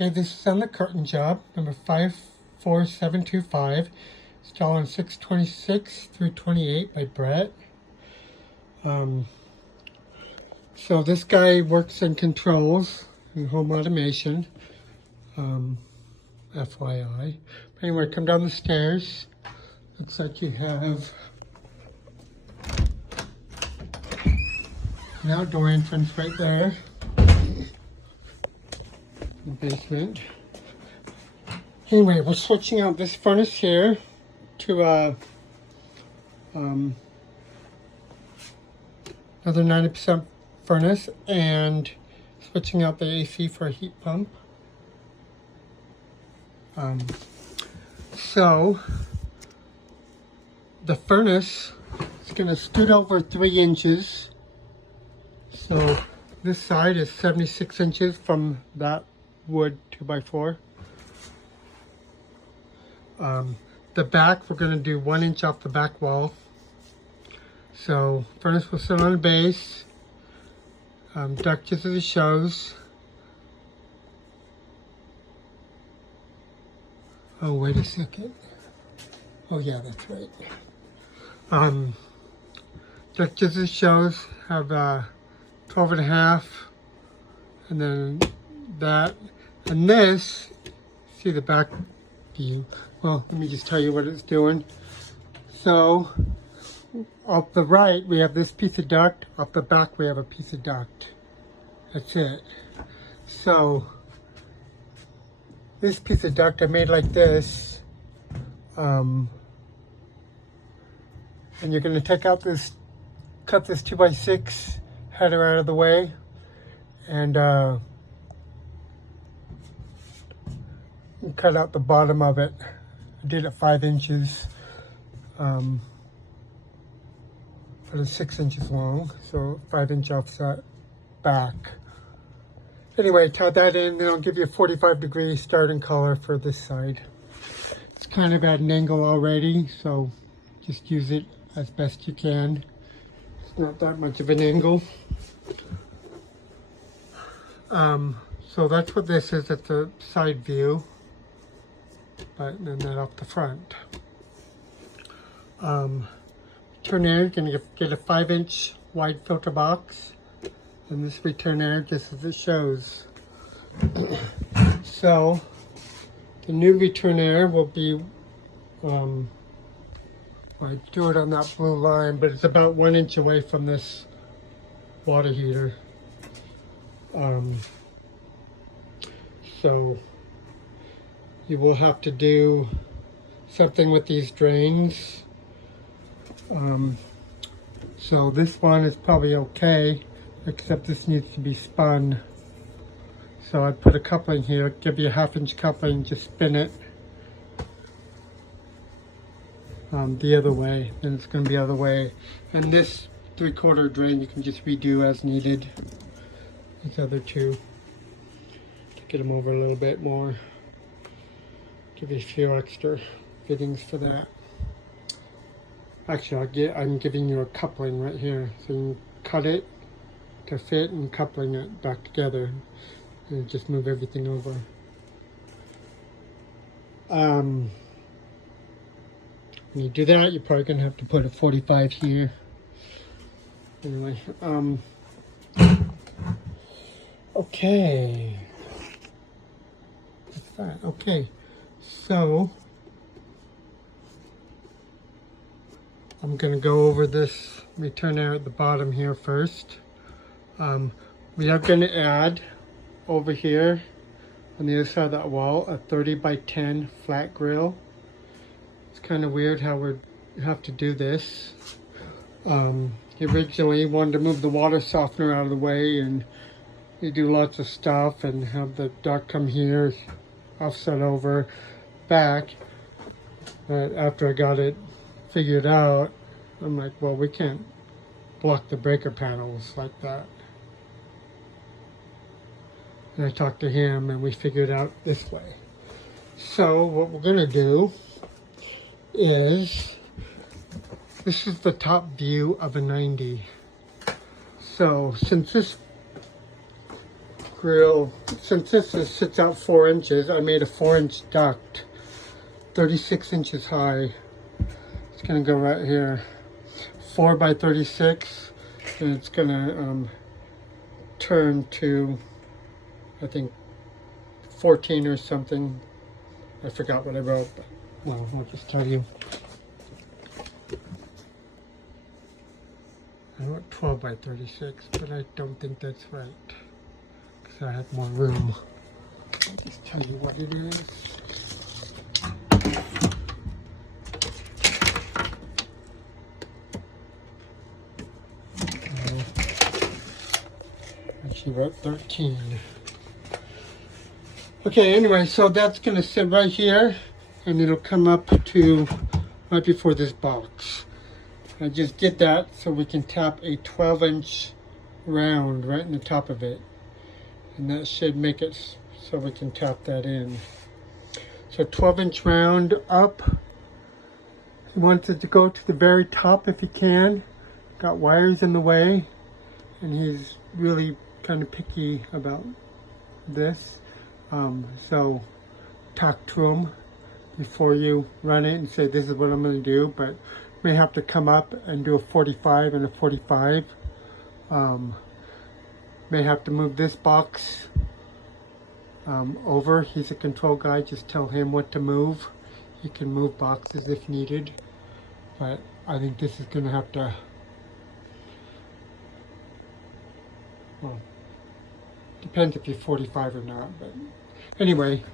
Okay, this is on the Curtin job, number 54725, installed on 626 through 28 by Brett. So this guy works in controls and home automation, FYI. But anyway, come down the stairs. Looks like you have an outdoor entrance right there. The basement. Anyway, we're switching out this furnace here to another 90% furnace, and switching out the AC for a heat pump. So the furnace is going to scoot over 3 inches. So this side is 76 inches from that wood 2x4. The back, we're going to do 1 inch off the back wall. So furnace will sit on a base. Duct just as it shows. Oh, wait a second. Oh yeah, that's right. Duct just as it shows, have 12 and a half, and then that, and this, see the back view. Well, let me just tell you what it's doing. So off the right, we have this piece of duct. Off the back, we have a piece of duct. That's it. So this piece of duct I made like this. And you're going to take out this, cut this 2x6 header out of the way. And cut out the bottom of it. I did it 5 inches. But it's 6 inches long, so 5-inch offset back. Anyway, tie that in, then I'll give you a 45-degree starting color for this side. It's kind of at an angle already, so just use it as best you can. It's not that much of an angle. So that's what this is at the side view, but then that off the front. Return air, you're going to get a 5-inch wide filter box, and this return air just as it shows. So the new return air will be, I do it on that blue line, but it's about 1 inch away from this water heater. So you will have to do something with these drains. So this one is probably okay, except this needs to be spun. So I'd put a coupling here, give you a 1/2-inch coupling, just spin it the other way, then it's going to be the other way. And this 3/4 drain you can just redo as needed. These other two, to get them over a little bit more. Give you a few extra fittings for that. Actually, I'm giving you a coupling right here, so you can cut it to fit and coupling it back together, and just move everything over. When you do that, you're probably gonna have to put a 45 here. Anyway, okay. That's that. Okay, so I'm going to go over this return air at the bottom here first. We are going to add over here on the other side of that wall a 30x10 flat grill. It's kind of weird how we have to do this. He originally wanted to move the water softener out of the way, and you do lots of stuff and have the duct come here, offset over, back. But after I got it figured out, I'm like, well, we can't block the breaker panels like that. And I talked to him and we figured out this way. So what we're gonna do is, this is the top view of a 90. So since this grill, since sits out 4 inches, I made a 4-inch duct, 36 inches high. It's gonna go right here, 4 by 36, and it's gonna turn to, I think, 14 or something. I forgot what I wrote, but well, I'll just tell you. I wrote 12 by 36, but I don't think that's right, because I had more room. I'll just tell you what it is. And she wrote 13. Okay, anyway, so that's going to sit right here, and it'll come up to right before this box. I just did that so we can tap a 12-inch round right in the top of it. And that should make it so we can tap that in. So 12-inch round up. He wants it to go to the very top if he can. Got wires in the way. And he's really kind of picky about this. So talk to him before you run it and say, this is what I'm going to do. But may have to come up and do a 45 and a 45. May have to move this box over. He's a control guy. Just tell him what to move. He can move boxes if needed. But I think this is going to have to, well, depends if you're 45 or not. But anyway,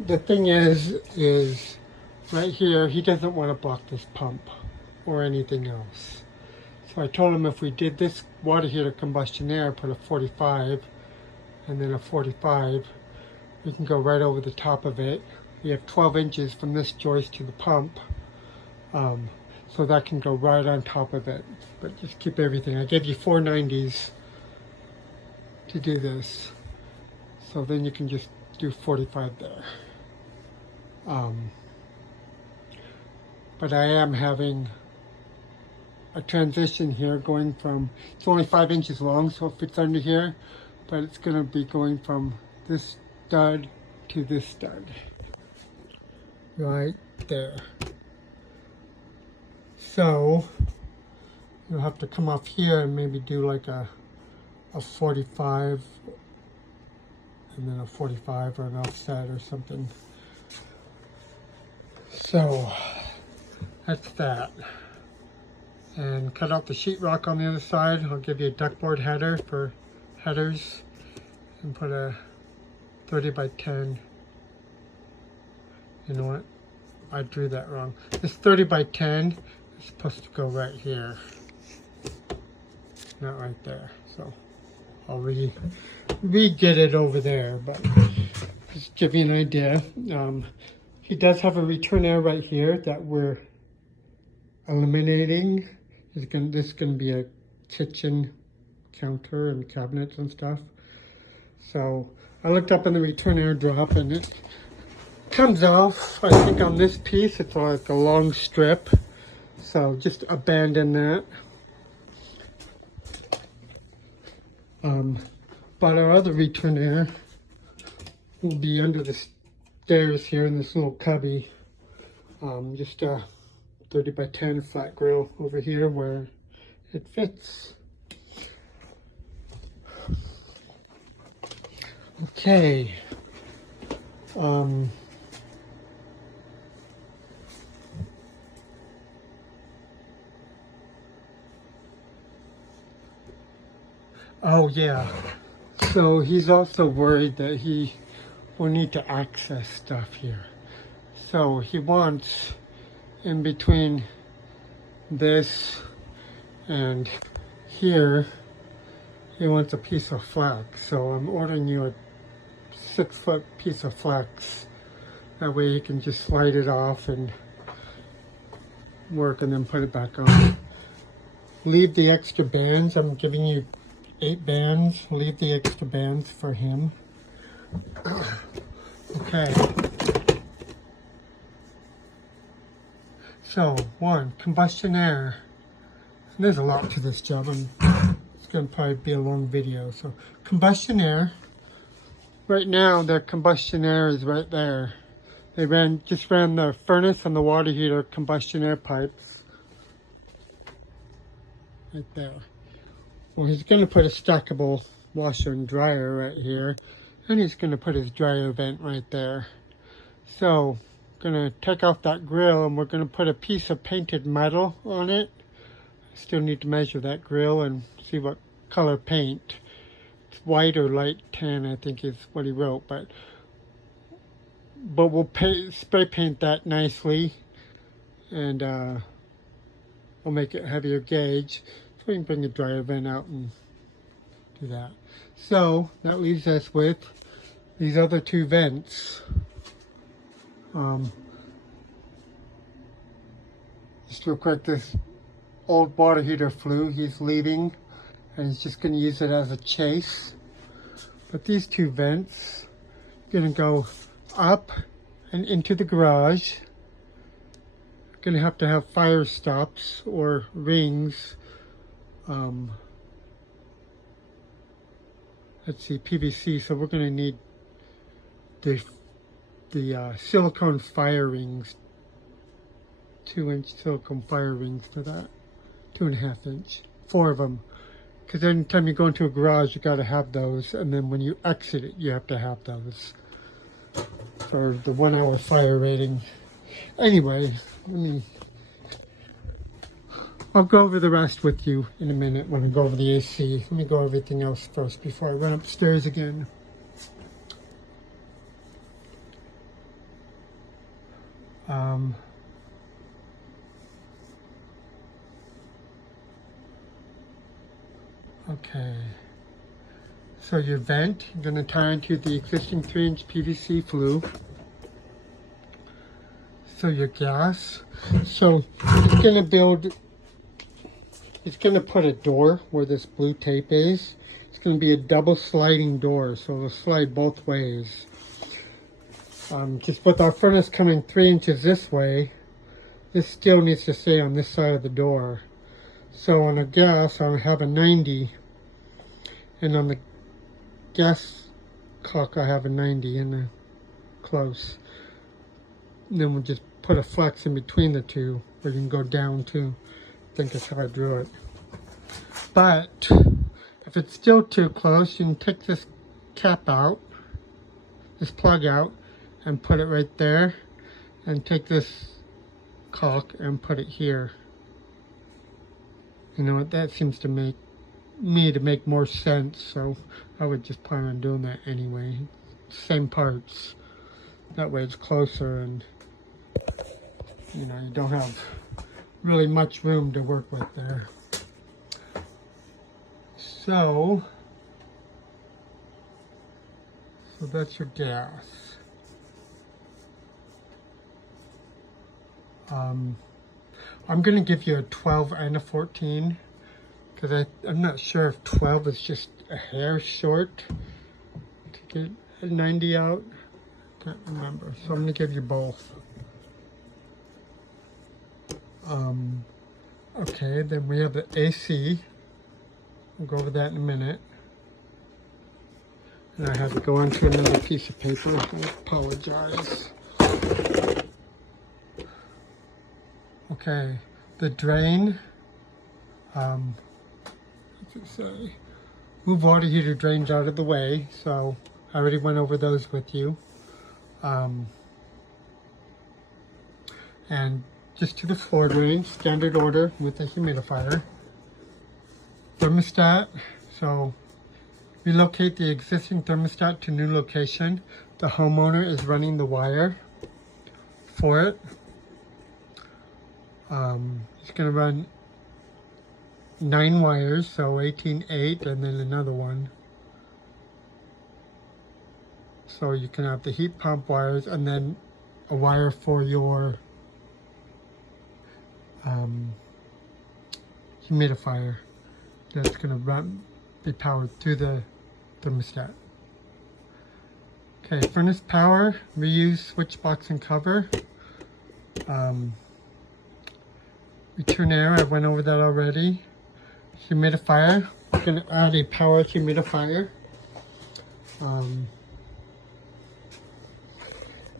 the thing is right here, he doesn't want to block this pump or anything else. So I told him if we did this water heater combustion air, put a 45 and then a 45, we can go right over the top of it. We have 12 inches from this joist to the pump. So that can go right on top of it. But just keep everything. I gave you 490s to do this. So then you can just do 45 there. But I am having a transition here going from, it's only 5 inches long, so it fits under here, but it's going to be going from this stud to this stud. Right there. So you'll have to come off here and maybe do like a 45 and then a 45 or an offset or something. So that's that. And cut out the sheetrock on the other side. I'll give you a duckboard header for headers and put a 30 by 10. You know what? I drew that wrong. This 30 by 10 is supposed to go right here. Not right there. So I'll re-get it over there, but just give you an idea. He does have a return air right here that we're eliminating. This is going to be a kitchen counter and cabinets and stuff. So I looked up in the return air drop and it comes off. I think on this piece it's like a long strip. So just abandon that. But our other return air will be under the stairs here in this little cubby. Just a 30 by 10 flat grill over here where it fits. Okay. Oh yeah. So he's also worried that he will need to access stuff here. So he wants in between this and here, he wants a piece of flex. So I'm ordering you a 6-foot piece of flex. That way you can just slide it off and work and then put it back on. Leave the extra bands. I'm giving you 8 bands. Leave the extra bands for him. Okay. So, 1, combustion air. There's a lot to this job. It's going to probably be a long video. So, combustion air. right now the combustion air is right there. They just ran the furnace and the water heater combustion air pipes right there. Well, he's going to put a stackable washer and dryer right here, and he's going to put his dryer vent right there. So, going to take off that grill, and we're going to put a piece of painted metal on it. Still need to measure that grill and see what color paint. It's white or light tan, I think is what he wrote, but we'll spray paint that nicely, and we'll make it heavier gauge. So we can bring the dryer vent out and do that. So that leaves us with these other two vents. Just real quick, this old water heater flew. He's leaving, and he's just going to use it as a chase. But these two vents are going to go up and into the garage. Going to have fire stops or rings. Let's see, PVC. So we're going to need the silicone fire rings, 2-inch silicone fire rings for that, 2.5 inch, 4 of them. Because anytime you go into a garage, you got to have those, and then when you exit it, you have to have those for the 1 hour fire rating. Anyway, I'll go over the rest with you in a minute when I go over the AC. Let me go over everything else first before I run upstairs again. Okay. So your vent, you're going to tie into the existing 3-inch PVC flue. So your gas. So it's going to put a door where this blue tape is. It's going to be a double sliding door, so it'll slide both ways. Just with our furnace coming 3 inches this way, this still needs to stay on this side of the door. So on a gas, I'll have a 90, and on the gas cock, I have a 90 in the close. And then we'll just put a flex in between the two, where you can go down to. I think that's how I drew it. But if it's still too close, you can take this cap out, this plug out, and put it right there, and take this caulk and put it here. You know what, that seems to make more sense, so I would just plan on doing that anyway. Same parts. That way it's closer, and you know, you don't have really much room to work with there. So that's your gas. I'm going to give you a 12 and a 14, because I'm not sure if 12 is just a hair short to get a 90 out. Can't remember, so I'm going to give you both. Okay, then we have the AC. We'll go over that in a minute. And I have to go onto another piece of paper. I apologize. Okay, the drain. What's it say? Move water heater drains out of the way. So I already went over those with you. And just to the floor drain, standard order with a humidifier. Thermostat. So relocate the existing thermostat to new location. The homeowner is running the wire for it. It's going to run 9 wires, so 18/8, and then another one. So you can have the heat pump wires, and then a wire for your humidifier that's going to be powered through the thermostat. Okay, furnace power, reuse switch box and cover. Return air, I went over that already. Humidifier, I'm going to add a power humidifier.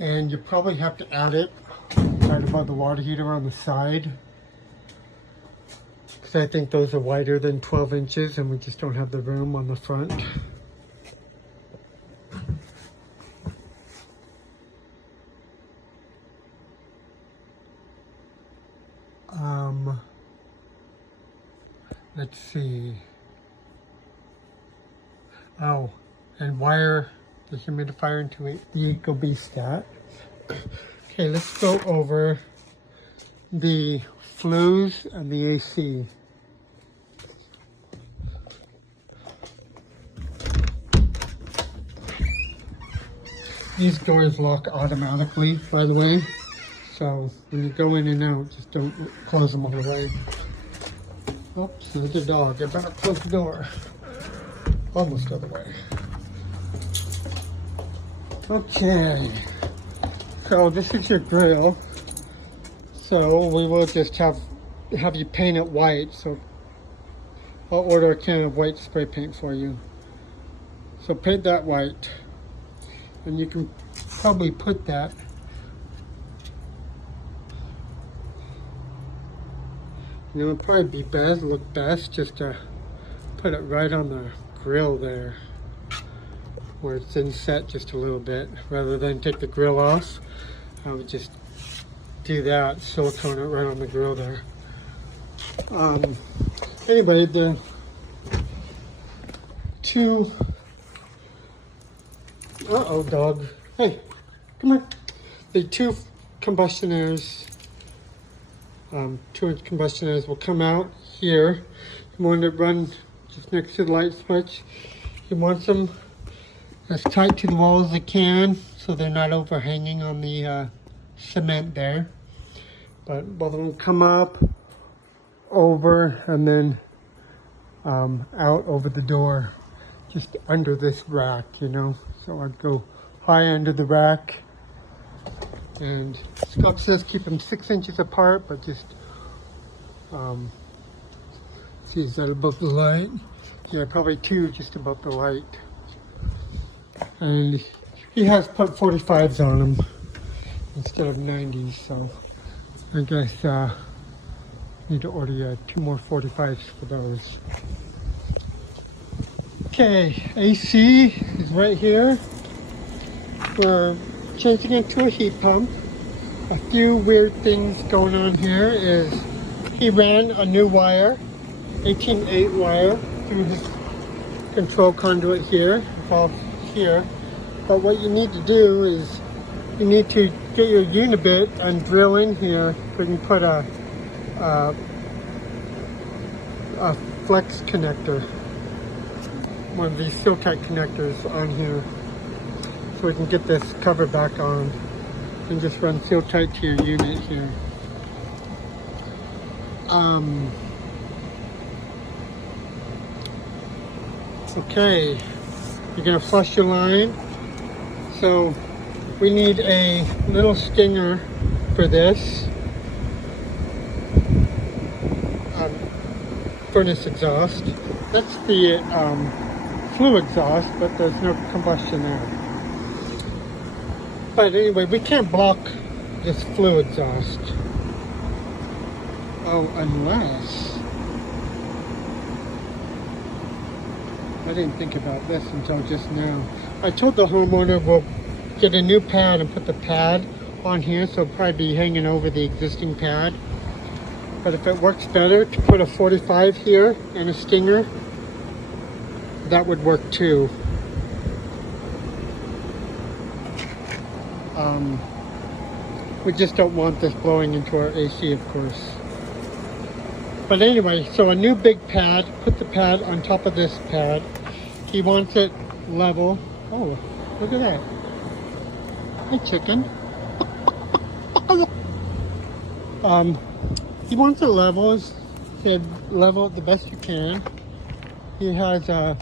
And you probably have to add it right above the water heater on the side. Because I think those are wider than 12 inches and we just don't have the room on the front. Let's see. Oh, and wire the humidifier into the EcoBeast. Okay, let's go over the flues and the AC. These doors lock automatically, by the way. So when you go in and out, just don't close them all the way. Oops, there's a dog. I better close the door. Almost all the way. Okay. So this is your grill. So we will just have you paint it white. So I'll order a can of white spray paint for you. So paint that white. And you can probably put that it'd probably be look best just to put it right on the grill there where it's inset just a little bit rather than take the grill off. I would just do that, silicone it right on the grill there. Anyway, the two dog, hey, come here. The two combustion airs, 2-inch combustion airs will come out here. You want to run just next to the light switch. You want them as tight to the wall as they can so they're not overhanging on the cement there. But both of them come up, over, and then out over the door, just under this rack, you know. So I'd go high under the rack. And Scott says keep them 6 inches apart, but just, see, is that above the light? Yeah, probably 2 just above the light. And he has put 45s on them instead of 90s, so I guess need to order 2 more 45s for those. Okay, AC is right here. We're changing it to a heat pump. A few weird things going on here is he ran a new wire, 18/8 wire, through his control conduit here, above here. But what you need to do is you need to get your unibit and drill in here so you can put a flex connector, one of these seal tight connectors on here, so we can get this cover back on and just run seal tight to your unit here. Okay, you're gonna flush your line. So we need a little stinger for this furnace exhaust. That's the flue exhaust, but there's no combustion there. But anyway, we can't block this flue exhaust. Oh, unless... I didn't think about this until just now. I told the homeowner we'll get a new pad and put the pad on here, so it'll probably be hanging over the existing pad. But if it works better to put a 45 here and a stinger, that would work too. We just don't want this blowing into our AC, of course. But anyway, so a new big pad, put the pad on top of this pad. He wants it level. Oh, look at that. Hey, chicken. He wants it level. He said level it the best you can. He has I'm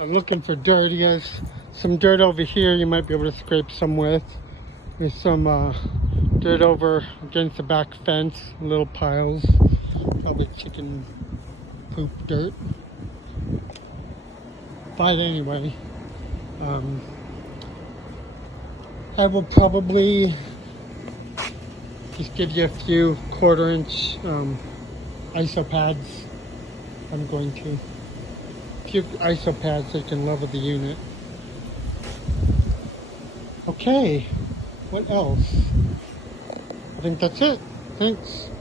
looking for dirt. He has some dirt over here you might be able to scrape some with. There's some dirt over against the back fence, little piles, probably chicken poop dirt. But anyway, I will probably just give you a few 1/4 inch ISO pads. I'm going to. A few ISO pads that can level the unit. Okay, what else? I think that's it. Thanks.